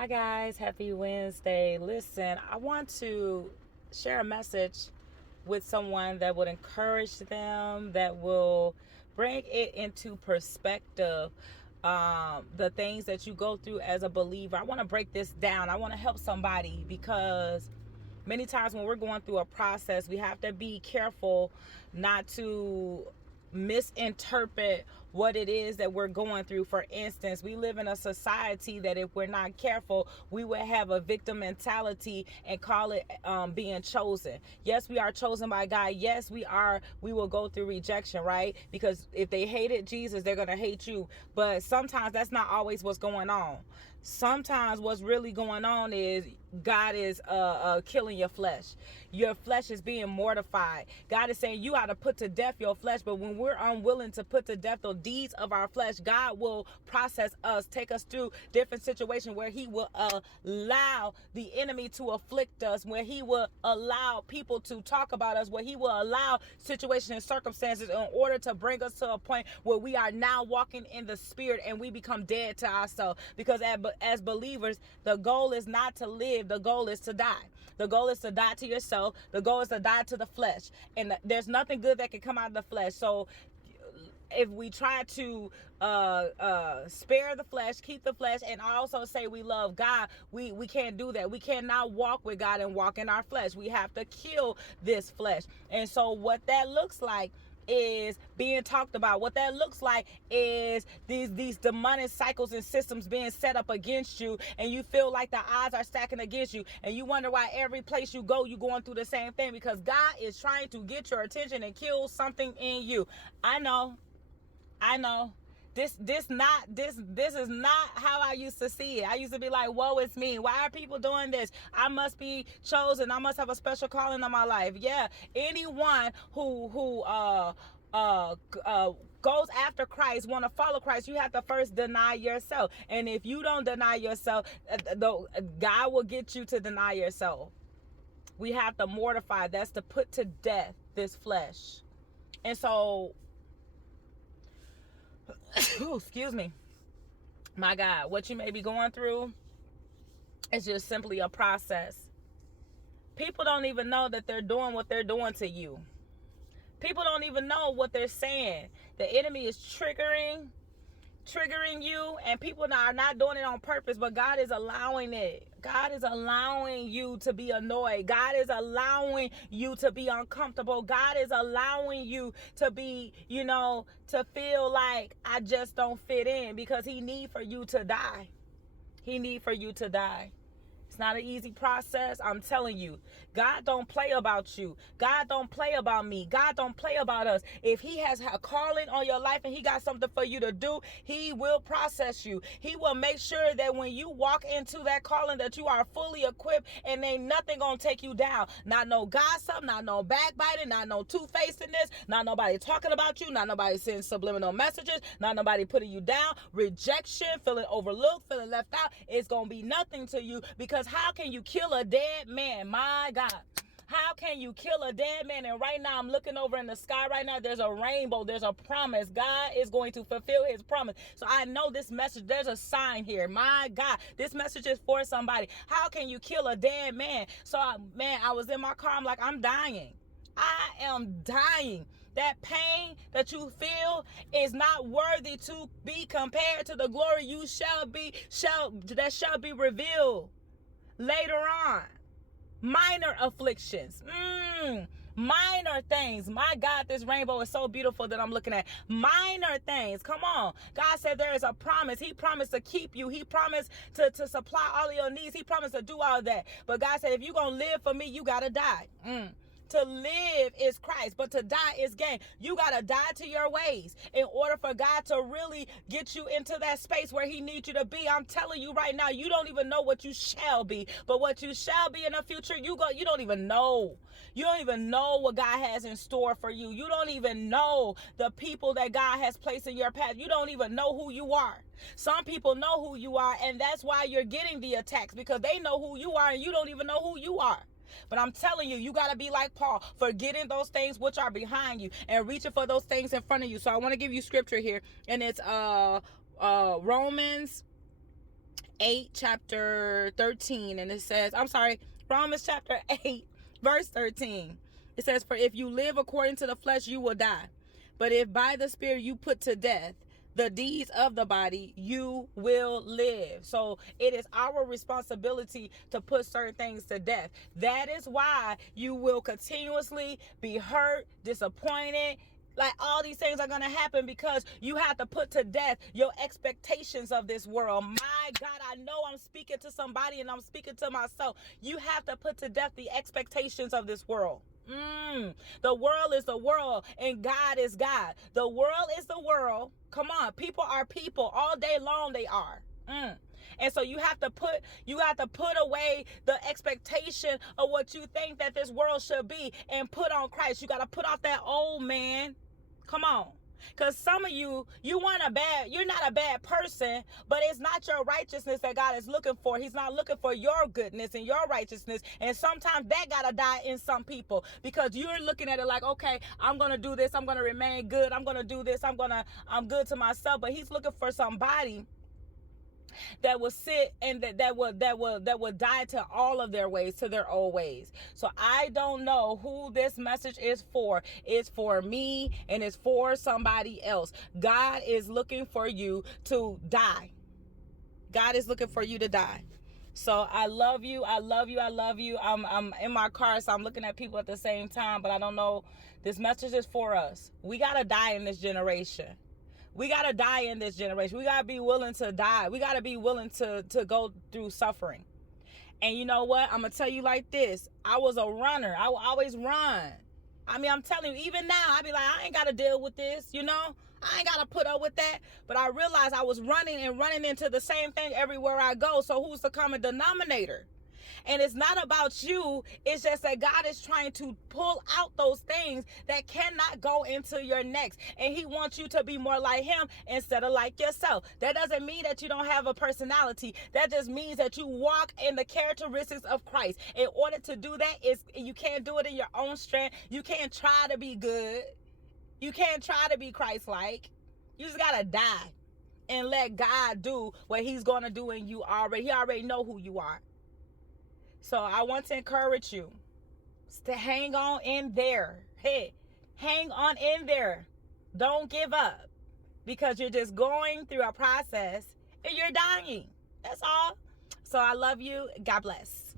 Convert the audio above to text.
Hi guys, happy Wednesday. Listen, I want to share a message with someone that would encourage them, that will bring it into perspective. The things that you go through as a believer. I want to break this down. I want to help somebody because many times when we're going through a process, we have to be careful not to misinterpret what it is that we're going through. For instance, we live in a society that if we're not careful, we would have a victim mentality and call it being chosen. Yes, we are chosen by God. Yes, we will go through rejection, right? Because if they hated Jesus, they're going to hate you. But sometimes that's not always what's going on. Sometimes what's really going on is God is killing your flesh. Your flesh is being mortified. God is saying you ought to put to death your flesh. But when we're unwilling to put to death the deeds of our flesh, God will process us, take us through different situations where he will allow the enemy to afflict us, where he will allow people to talk about us, where he will allow situations and circumstances in order to bring us to a point where we are now walking in the spirit and we become dead to ourselves. Because as believers, the goal is not to live, the goal is to die. The goal is to die to yourself. The goal is to die to the flesh. And there's nothing good that can come out of the flesh. So if we try to spare the flesh, keep the flesh, and also say we love God, we can't do that. We cannot walk with God and walk in our flesh. We have to kill this flesh. And so what that looks like is being talked about. What that looks like is these demonic cycles and systems being set up against you, and you feel like the odds are stacking against you, and you wonder why every place you go, you're going through the same thing, because God is trying to get your attention and kill something in you. I know. This is not how I used to see it. I used to be like, woe is me. Why are people doing this? I must be chosen. I must have a special calling on my life. Yeah. Anyone who goes after Christ, want to follow Christ, you have to first deny yourself. And if you don't deny yourself, God will get you to deny yourself. We have to mortify. That's to put to death this flesh. And so excuse me, my God, what you may be going through is just simply a process. People don't even know that they're doing what they're doing to you. People don't even know what they're saying. The enemy is triggering you, and people are not doing it on purpose, but God is allowing it. God is allowing you to be annoyed. God is allowing you to be uncomfortable. God is allowing you to be, to feel like I just don't fit in, because he need for you to die. He need for you to die. It's not an easy process. I'm telling you, God don't play about you. God don't play about me. God don't play about us. If he has a calling on your life and he got something for you to do, he will process you. He will make sure that when you walk into that calling, that you are fully equipped and ain't nothing gonna take you down. Not no gossip, not no backbiting, not no two-facedness, not nobody talking about you, not nobody sending subliminal messages, not nobody putting you down. Rejection, feeling overlooked, feeling left out, it's gonna be nothing to you. Because how can you kill a dead man? My God. How can you kill a dead man? And right now, I'm looking over in the sky right now. There's a rainbow. There's a promise. God is going to fulfill his promise. So I know this message, there's a sign here. My God, this message is for somebody. How can you kill a dead man? So, I was in my car. I'm like, I'm dying. I am dying. That pain that you feel is not worthy to be compared to the glory you that shall be revealed later on. Minor afflictions. Minor things. My God, this rainbow is so beautiful that I'm looking at. Minor things. Come on. God said there is a promise. He promised to keep you. He promised to supply all of your needs. He promised to do all that. But God said, if you're going to live for me, you got to die. To live is Christ, but to die is gain. You got to die to your ways in order for God to really get you into that space where he needs you to be. I'm telling you right now, you don't even know what you shall be, but what you shall be in the future, you don't even know. You don't even know what God has in store for you. You don't even know the people that God has placed in your path. You don't even know who you are. Some people know who you are, and that's why you're getting the attacks, because they know who you are and you don't even know who you are. But I'm telling you, you got to be like Paul, forgetting those things which are behind you and reaching for those things in front of you. So I want to give you scripture here, and it's Romans 8, chapter 13, and it says, I'm sorry, Romans chapter 8, verse 13. It says, for if you live according to the flesh, you will die. But if by the Spirit you put to death the deeds of the body, you will live. So it is our responsibility to put certain things to death. That is why you will continuously be hurt, disappointed. Like, all these things are going to happen because you have to put to death your expectations of this world. My God, I know I'm speaking to somebody and I'm speaking to myself. You have to put to death the expectations of this world. The world is the world and God is God. The world is the world. Come on. People are people. All day long they are. And so you have to put away the expectation of what you think that this world should be and put on Christ. You got to put off that old man. Come on. Because some of you're not a bad person, but it's not your righteousness that God is looking for. He's not looking for your goodness and your righteousness. And sometimes that got to die in some people because you're looking at it like, okay, I'm going to do this. I'm going to remain good. I'm going to do this. I'm good to myself. But he's looking for somebody that will sit and that will die to all of their ways, to their old ways. So I don't know who this message is for. It's for me and it's for somebody else. God is looking for you to die. God is looking for you to die. So I love you. I love you. I love you. I'm in my car, so I'm looking at people at the same time, but I don't know. This message is for us. We got to die in this generation. We got to die in this generation. We got to be willing to die. We got to be willing to go through suffering. And you know what? I'm going to tell you like this. I was a runner. I will always run. I mean, I'm telling you, even now, I be like, I ain't got to deal with this, you know? I ain't got to put up with that. But I realized I was running into the same thing everywhere I go. So who's the common denominator? And it's not about you. It's just that God is trying to pull out those things that cannot go into your next. And he wants you to be more like him instead of like yourself. That doesn't mean that you don't have a personality. That just means that you walk in the characteristics of Christ. In order to do that, you can't do it in your own strength. You can't try to be good. You can't try to be Christ-like. You just got to die and let God do what he's going to do in you already. He already know who you are. So I want to encourage you to hang on in there. Hey, hang on in there. Don't give up because you're just going through a process and you're dying. That's all. So I love you. God bless.